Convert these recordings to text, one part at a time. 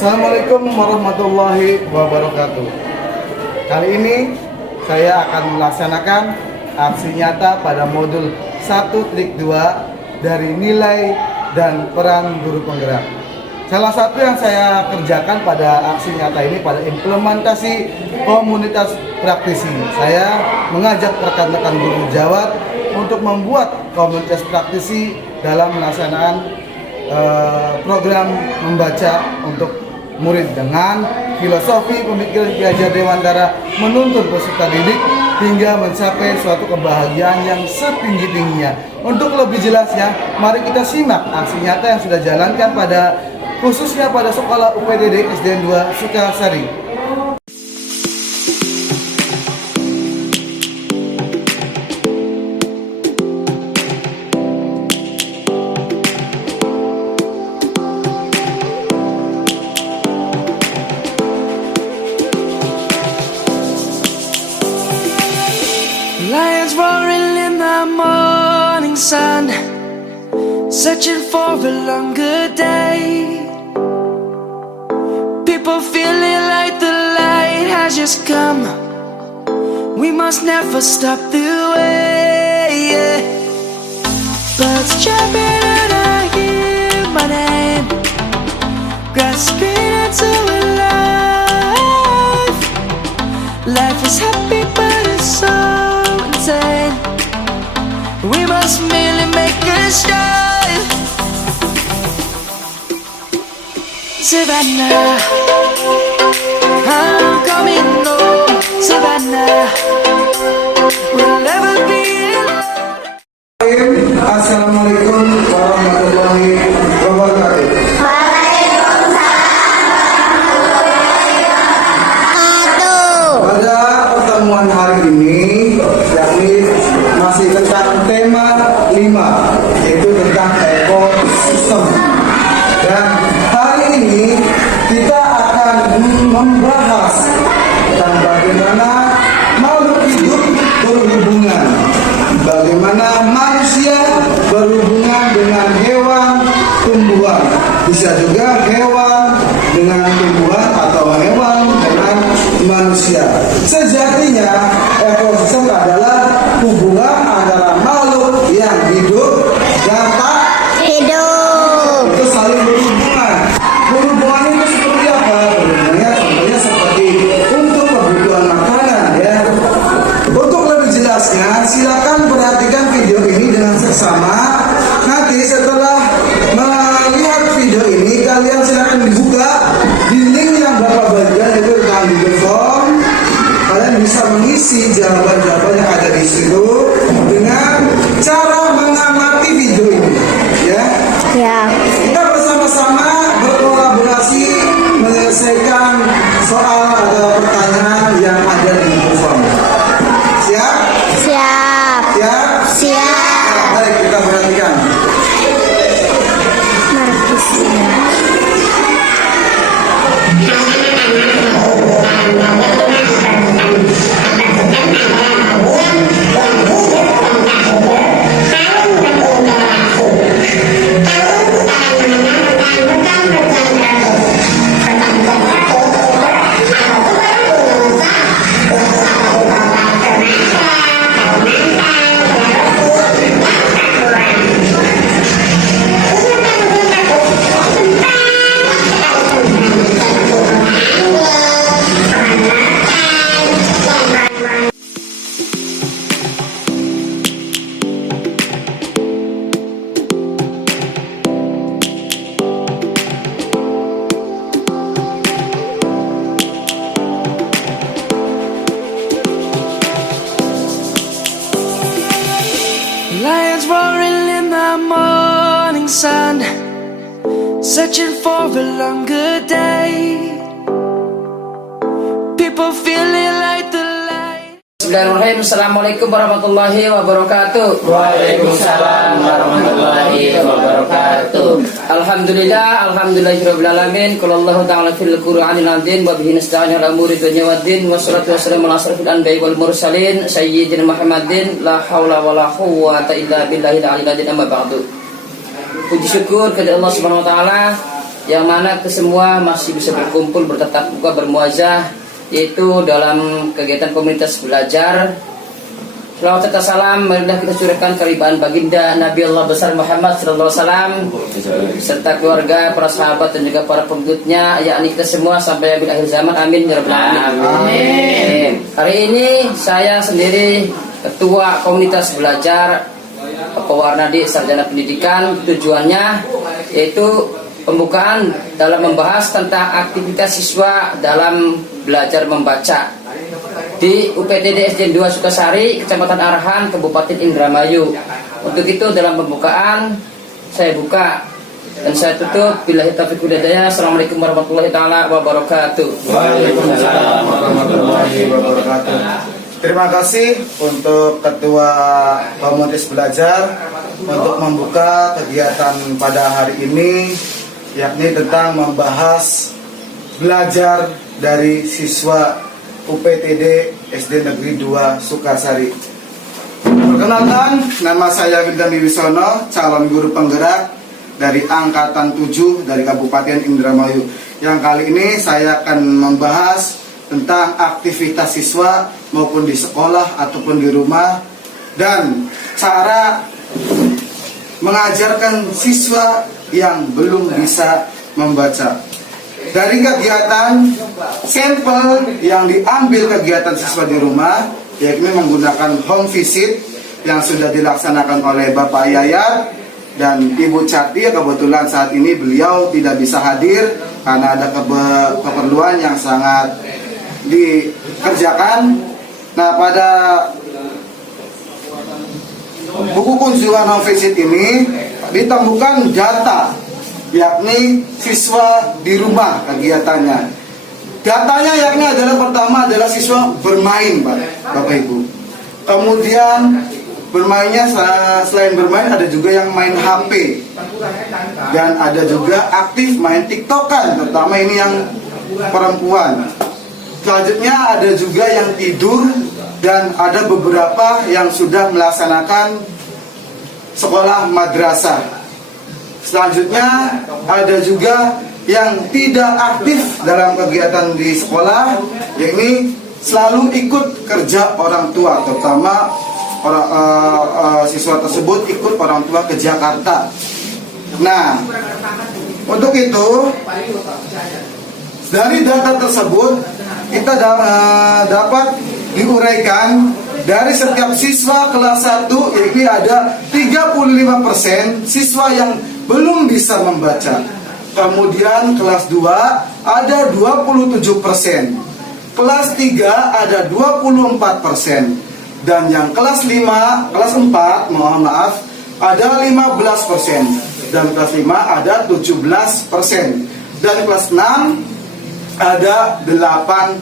Assalamualaikum warahmatullahi wabarakatuh. Kali ini saya akan melaksanakan aksi nyata pada modul 1.2 dari nilai dan peran guru penggerak. Salah satu yang saya kerjakan pada aksi nyata ini pada implementasi komunitas praktisi. Saya mengajak rekan-rekan guru Jawa untuk membuat komunitas praktisi dalam melaksanakan program membaca untuk murid dengan filosofi pemikiran Ki Hajar Dewantara menuntun peserta didik hingga mencapai suatu kebahagiaan yang setinggi-tingginya. Untuk lebih jelasnya, mari kita simak aksi nyata yang sudah jalankan khususnya pada sekolah UPDD SDN 2 Sukasari. Lions roaring in the morning sun, searching for a longer day. People feeling like the light has just come. We must never stop the way, yeah. Birds jumping and I hear my name, grasping into a life. Life is happy but it's so insane. We must merely make a start. Savannah, I'm coming home. Savannah, we'll never be alone. Assalamualaikum warahmatullahi wabarakatuh. Pada pertemuan hari ini, yakni masih tentang tema 5, yaitu tentang ekosistem. Dan hari ini kita akan membahas tentang bagaimana makhluk hidup berhubungan, bagaimana manusia berhubungan dengan hewan, tumbuhan, bisa juga hewan dengan tumbuhan atau hewan dengan manusia. Sejatinya ekosistem adalah hubungan antara makhluk yang hidup dan tak hidup. Itu saling berhubungan. Berhubungan itu seperti apa? Berhubungannya contohnya seperti untuk kebutuhan makanan, ya. Untuk lebih jelasnya, silakan perhatikan video ini dengan seksama. Nanti setelah melihat video ini, kalian silakan dibuka di link yang Bapak bagikan, yaitu tentang Google Form. Kalian bisa mengisi jawaban-jawaban yang ada di situ dengan cara mengamati video ini, ya. Kita bersama-sama berkolaborasi menyelesaikan soal atau pertanyaan yang ada di Google Form. Siap? Siap. Siap? Siap. Baik, kita perhatikan. Lions roaring in the morning sun, searching for a longer day. People feeling like the light. Bismillahirrahmanirrahim. Assalamualaikum warahmatullahi wabarakatuh. Waalaikumsalam warahmatullahi wabarakatuh. Alhamdulillahirabbil alamin. Qala Allahu ta'ala fil Qur'anil azim wa bihi nasta'inu ala umuri dunya waddin wassalatu wassalamu ala asrofil anbiya'i wal mursalin sayyidina Muhammadin la haula wala quwwata illa billahil aliyyil azim amma ba'du. Puji syukur kepada Allah Subhanahu wa taala yang mana kesemua masih bisa berkumpul, bertatap muka, bermuazah, yaitu dalam kegiatan komunitas belajar. Selawat serta salam marilah kita curahkan kelimpahan baginda Nabi Allah besar Muhammad sallallahu alaihi wasallam serta keluarga, para sahabat dan juga para pengikutnya, yakni kita semua sampai akhir zaman. Amin ya rabbal alamin. Amin. Hari ini saya sendiri ketua komunitas belajar Pewarnadi Sarjana Pendidikan. Tujuannya yaitu pembukaan dalam membahas tentang aktivitas siswa dalam belajar membaca di UPTD SD 2 Sukasari, Kecamatan Arahan, Kabupaten Indramayu. Untuk itu dalam pembukaan saya buka dan saya tutup. Billahi taufiq wal hidayah. Assalamualaikum warahmatullahi taala wabarakatuh. Waalaikumsalam warahmatullahi wabarakatuh. Terima kasih untuk Ketua Komunitas Belajar untuk membuka kegiatan pada hari ini, yakni tentang membahas belajar dari siswa UPTD SD Negeri 2 Sukasari. Perkenalkan, nama saya Wildan Wibisono, calon guru penggerak dari Angkatan 7 dari Kabupaten Indramayu. Yang kali ini saya akan membahas tentang aktivitas siswa maupun di sekolah ataupun di rumah dan cara mengajarkan siswa yang belum bisa membaca. Dari kegiatan sampel yang diambil kegiatan siswa di rumah, yakni menggunakan home visit yang sudah dilaksanakan oleh Bapak Yayat dan Ibu Cati. Kebetulan saat ini beliau tidak bisa hadir karena ada keperluan yang sangat dikerjakan. Nah, pada buku kunjungan home visit ini ditemukan data, yakni siswa di rumah kegiatannya. Datanya yakni adalah pertama adalah siswa bermain, Bapak Ibu. Kemudian bermainnya selain bermain ada juga yang main HP dan ada juga aktif main TikTokan, terutama ini yang perempuan. Selanjutnya ada juga yang tidur dan ada beberapa yang sudah melaksanakan sekolah madrasah. Selanjutnya ada juga yang tidak aktif dalam kegiatan di sekolah, yakni selalu ikut kerja orang tua, terutama siswa tersebut ikut orang tua ke Jakarta. Nah, untuk itu dari data tersebut kita dapat diuraikan dari setiap siswa kelas 1, yakni ada 35% siswa yang belum bisa membaca. Kemudian kelas 2 ada 27%, kelas 3 ada 24%, dan yang kelas 4 ada 15%, dan kelas 5 ada 17%, dan kelas 6 ada 8%.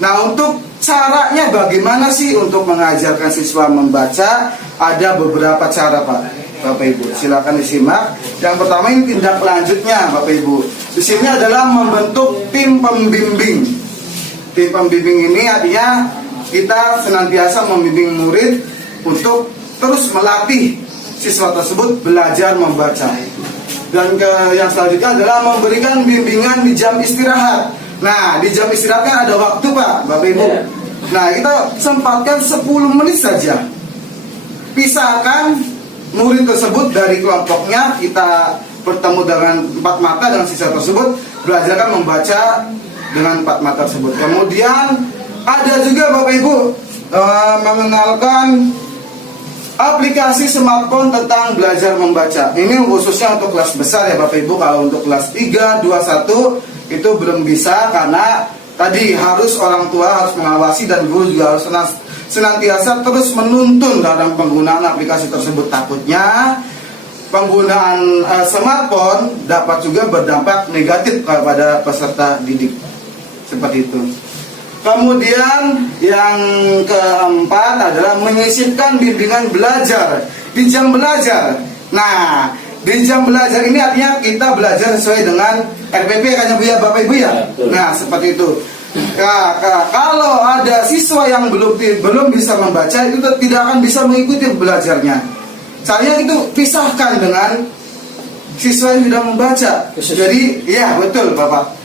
Nah, untuk caranya bagaimana sih untuk mengajarkan siswa membaca? Ada beberapa cara, Bapak Ibu. Silakan disimak. Yang pertama ini tindak lanjutnya, Bapak Ibu. Di sini adalah membentuk tim pembimbing. Tim pembimbing ini artinya kita senantiasa membimbing murid untuk terus melatih siswa tersebut belajar membaca. Dan yang selanjutnya adalah memberikan bimbingan di jam istirahat. Nah, di jam istirahatnya ada waktu, Bapak Ibu. Nah, kita sempatkan 10 menit saja. Pisahkan murid tersebut dari kelompoknya, kita bertemu dengan 4 mata dengan siswa tersebut, belajarkan membaca dengan 4 mata tersebut. Kemudian ada juga, Bapak Ibu, mengenalkan aplikasi smartphone tentang belajar membaca. Ini khususnya untuk kelas besar ya, Bapak Ibu. Kalau untuk kelas 3, 2, 1 itu belum bisa karena tadi harus orang tua harus mengawasi dan guru juga harus senantiasa terus menuntun dalam penggunaan aplikasi tersebut. Takutnya penggunaan smartphone dapat juga berdampak negatif kepada peserta didik. Seperti itu. Kemudian yang keempat adalah menyisipkan bimbingan belajar di jam belajar. Nah, di jam belajar ini artinya kita belajar sesuai dengan RPP kan ya Bapak Ibu ya. Nah, seperti itu. Nah, kalau ada siswa yang belum bisa membaca, itu tidak akan bisa mengikuti belajarnya. Caranya itu pisahkan dengan siswa yang sudah membaca. Jadi, iya betul Bapak.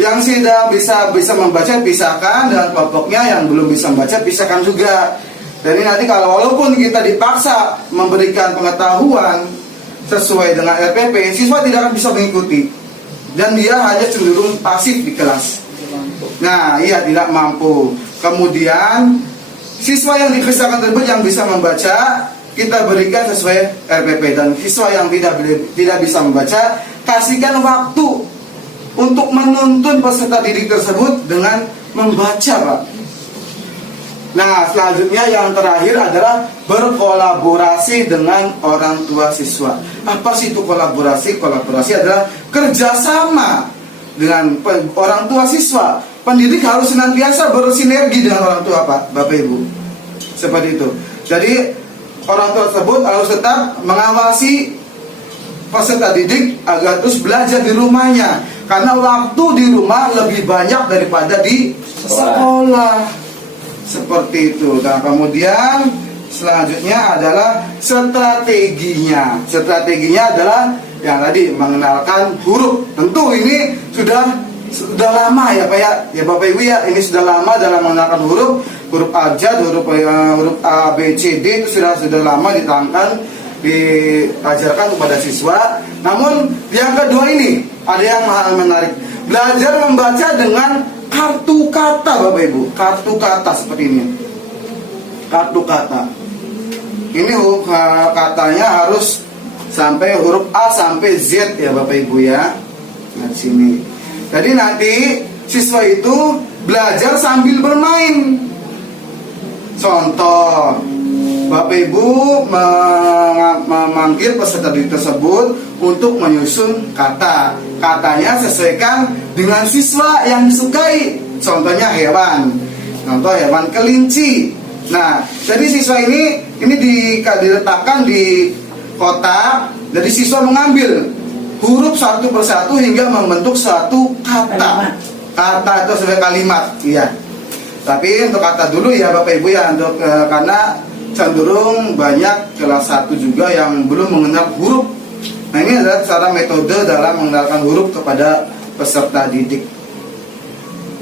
Yang sudah bisa membaca pisahkan, dan kelompoknya yang belum bisa membaca pisahkan juga. Jadi nanti kalau walaupun kita dipaksa memberikan pengetahuan sesuai dengan RPP, siswa tidak akan bisa mengikuti dan dia hanya cenderung pasif di kelas. Nah, iya tidak mampu. Kemudian siswa yang dipisahkan tersebut yang bisa membaca kita berikan sesuai RPP, dan siswa yang tidak bisa membaca kasihkan waktu untuk menuntun peserta didik tersebut dengan membaca, Pak. Nah, selanjutnya yang terakhir adalah berkolaborasi dengan orang tua siswa. Apa sih itu kolaborasi? Kolaborasi adalah kerjasama dengan orang tua siswa. Pendidik harus senantiasa bersinergi dengan orang tua, Pak, Bapak Ibu. Seperti itu. Jadi orang tua tersebut harus tetap mengawasi peserta didik agar terus belajar di rumahnya, karena waktu di rumah lebih banyak daripada di sekolah. Seperti itu. Dan kemudian selanjutnya adalah strateginya. Strateginya adalah yang tadi mengenalkan huruf. Tentu ini sudah lama ya Pak ya Bapak Ibu ya, ini sudah lama dalam mengenalkan huruf abjad, huruf A, B, C, D itu sudah lama diajarkan kepada siswa. Namun yang kedua ini ada yang menarik, belajar membaca dengan kartu kata, Bapak Ibu. Kartu kata seperti ini. Kartu kata. Ini katanya harus sampai huruf A sampai Z ya Bapak Ibu ya. Nah, sini. Jadi nanti siswa itu belajar sambil bermain. Contoh, Bapak Ibu memanggil peserta didik tersebut untuk menyusun kata. Katanya sesuaikan dengan siswa yang disukai. Contohnya hewan. Contoh hewan kelinci. Nah, jadi siswa ini diletakkan di kotak. Jadi siswa mengambil huruf satu persatu hingga membentuk satu kata. Kata itu sebagai kalimat, iya. Tapi untuk kata dulu ya Bapak Ibu ya, karena cenderung banyak kelas 1 juga yang belum mengenal huruf. Nah, ini adalah cara metode dalam mengenalkan huruf kepada peserta didik.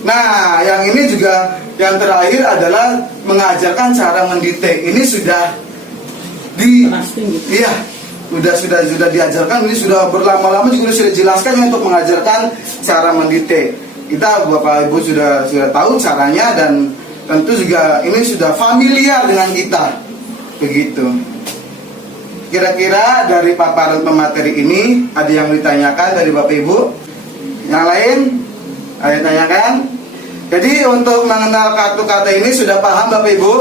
Nah, yang ini juga yang terakhir adalah mengajarkan cara mendikte. Ini sudah iya, sudah diajarkan. Ini sudah berlama-lama juga sudah dijelaskan untuk mengajarkan cara mendikte. Kita Bapak Ibu sudah tahu caranya, dan tentu juga ini sudah familiar dengan kita. Begitu. Kira-kira dari paparan pemateri ini ada yang ditanyakan dari Bapak Ibu? Yang lain? Ada yang tanyakan? Jadi untuk mengenal kartu kata ini sudah paham Bapak Ibu?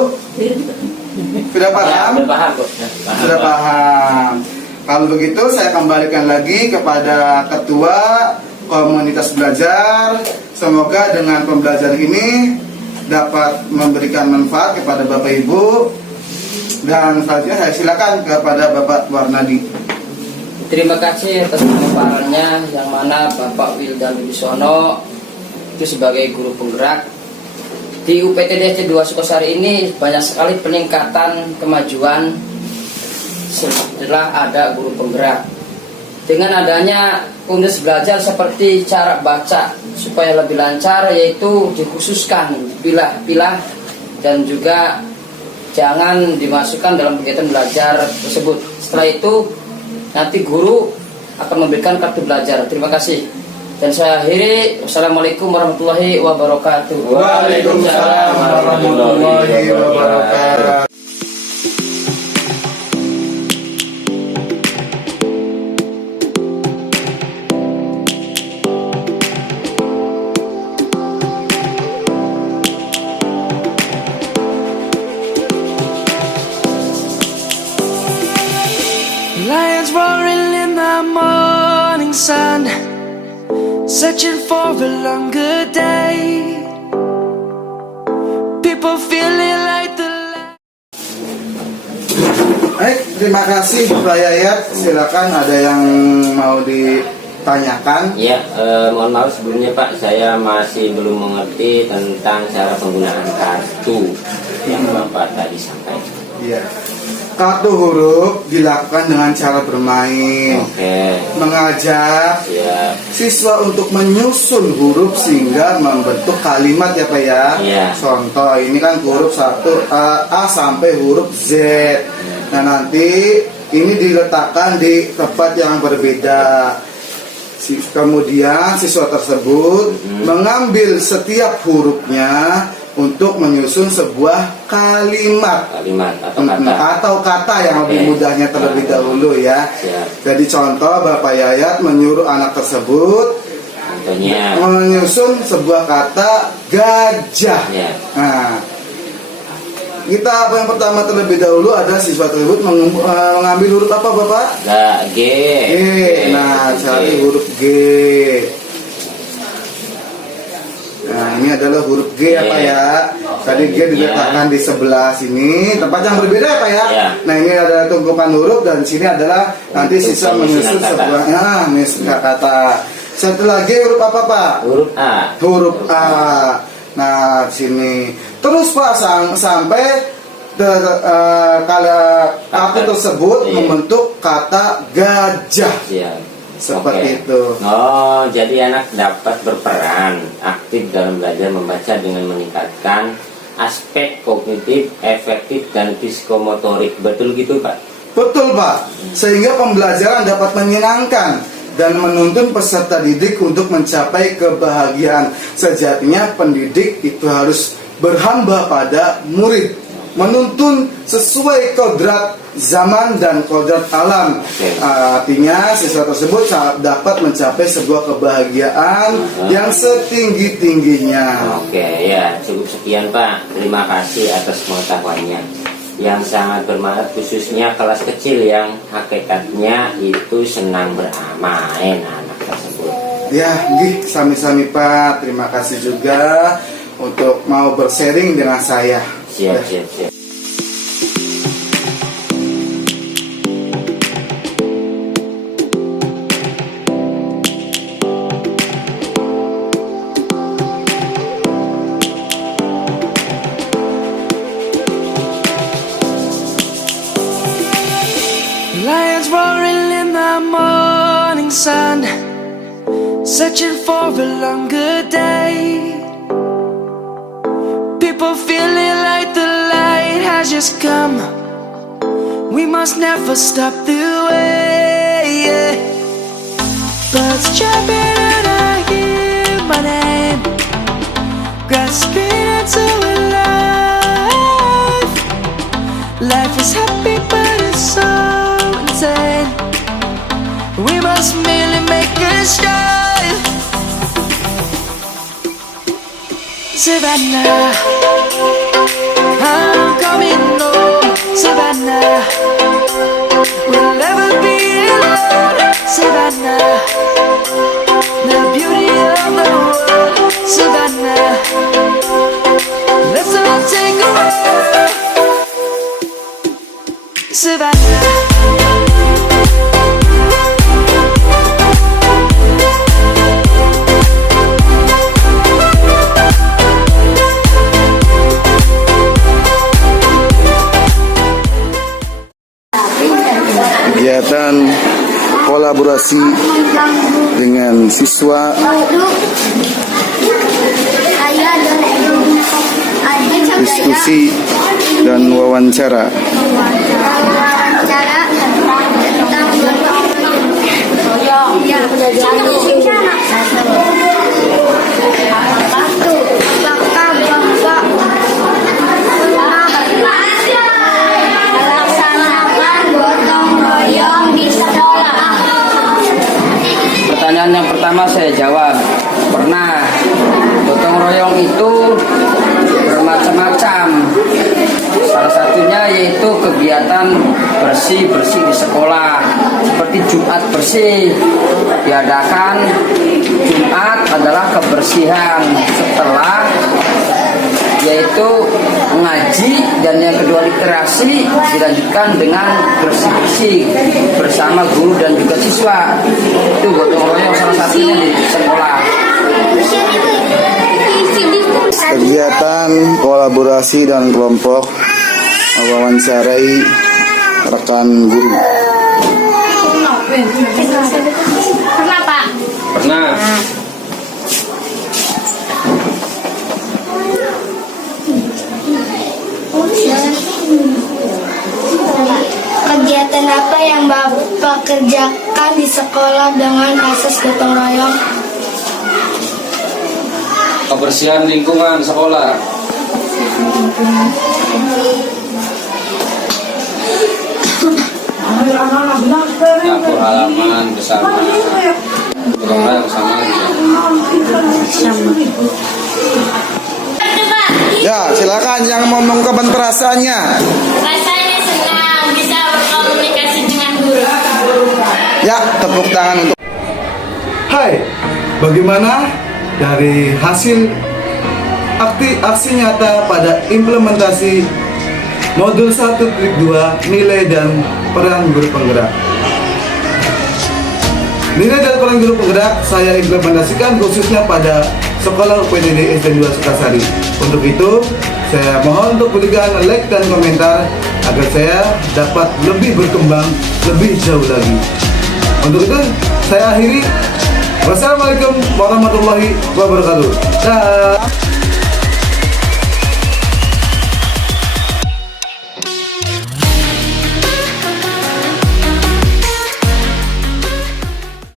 Sudah paham? Sudah paham, kok. Sudah paham. Kalau begitu saya kembalikan lagi kepada Ketua Komunitas Belajar. Semoga dengan pembelajaran ini dapat memberikan manfaat kepada Bapak Ibu. Dan selanjutnya saya silakan kepada Bapak Warnadi. Terima kasih atas pemaparannya, yang mana Bapak Wildan Wibisono itu sebagai guru penggerak. Di UPTD 2 Sukosari ini banyak sekali peningkatan kemajuan setelah ada guru penggerak. Dengan adanya komunitas belajar seperti cara baca supaya lebih lancar, yaitu dikhususkan pilah-pilah dan juga jangan dimasukkan dalam kegiatan belajar tersebut. Setelah itu nanti guru akan memberikan kartu belajar. Terima kasih. Dan saya akhiri. Wassalamualaikum warahmatullahi wabarakatuh. Waalaikumsalam warahmatullahi wabarakatuh. Lions roaring in the morning sun, searching for a longer day. People feeling like the Baik, terima kasih Pak Yayat. Silakan, ada yang mau ditanyakan? Ya, mohon maaf sebelumnya Pak, saya masih belum mengerti tentang cara penggunaan kartu yang Bapak tadi sampaikan. Iya. kartu huruf dilakukan dengan cara bermain, Oke. mengajak Siap. siswa untuk menyusun huruf sehingga membentuk kalimat ya Pak ya. Iya. Contoh ini kan huruf A sampai huruf Z. Nah nanti ini diletakkan di tempat yang berbeda. Kemudian siswa tersebut mengambil setiap hurufnya untuk menyusun sebuah kalimat Atau kata. yang lebih Oke. mudahnya terlebih dahulu ya. Siap. Jadi contoh Bapak Yayat menyuruh anak tersebut Contohnya. menyusun sebuah kata gajah. Ya. Nah, kita yang pertama terlebih dahulu ada siswa tersebut mengambil huruf apa Bapak? G. G. Nah, cari huruf G. Nah, ini adalah huruf G ya Pak ya. Tadi G diletakkan di sebelah sini, tempat yang berbeda ya Pak ya. Ya. Nah, ini ada tumpukan huruf dan sini adalah nanti Untuk siswa penyusunan menyusun kata. sebuah menyusun kata. Setelah G huruf apa Pak? Huruf A. Huruf A. Nah, sini. Terus Pak sampai kartu tersebut Iya. membentuk kata gajah. Siap. Seperti Oke. itu. Oh, jadi anak dapat berperan aktif dalam belajar membaca dengan meningkatkan aspek kognitif, efektif, dan psikomotorik. Betul gitu, Pak? Betul Pak. Sehingga pembelajaran dapat menyenangkan dan menuntun peserta didik untuk mencapai kebahagiaan. Sejatinya pendidik itu harus berhamba pada murid, menuntun sesuai kodrat zaman dan kodrat alam. Artinya siswa tersebut dapat mencapai sebuah kebahagiaan yang setinggi-tingginya. Oke, ya cukup sekian Pak. Terima kasih atas pengetahuannya yang sangat bermanfaat, khususnya kelas kecil yang hakikatnya itu senang bermain anak tersebut. Ya, gih, sami-sami Pak. Terima kasih juga untuk mau bersharing dengan saya. Siap, Ya. siap, siap. Lions roaring in the morning sun, searching for a longer day. People feeling like the light has just come. We must never stop the way. Yeah. Birds chirping and I hear my name, grasping into a life. Life is happy but it's so insane. We must merely make a start. Savannah, I'm coming home. Savannah, we'll never be alone. Savannah, the beauty of the world. Savannah, let's all take a walk. Savannah. Kegiatan kolaborasi dengan siswa diskusi dan wawancara. Pertanyaan yang pertama saya jawab. Pernah. Gotong royong itu bermacam-macam. Salah satunya yaitu kegiatan bersih-bersih di sekolah, seperti Jumat bersih. Diadakan Jumat adalah kebersihan setelah, yaitu mengaji, dan yang kedua literasi dilanjutkan dengan bersih-bersih bersama guru dan juga siswa. Itu gotong royong salah satunya di sekolah. Kegiatan kolaborasi dan kelompok mewawancarai rekan guru? Pernah, Pak. Pernah. Kegiatan apa yang Bapak kerjakan di sekolah dengan asas gotong royong? Kebersihan lingkungan sekolah. Dapur halaman bersama. Gotong royong bersama. Ya, silakan yang mau mengungkapkan perasaannya. Rasanya senang bisa berkomunikasi dengan guru. Ya, tepuk tangan untuk. Hai, bagaimana dari hasil aksi nyata pada implementasi modul 1.2 nilai dan peran guru penggerak? Nilai dan peran guru penggerak saya implementasikan khususnya pada Sekolah UPDD SD 2 Sukasari. Untuk itu, saya mohon untuk berikan like dan komentar agar saya dapat lebih berkembang lebih jauh lagi. Untuk itu, saya akhiri. Wassalamualaikum warahmatullahi wabarakatuh. Dah.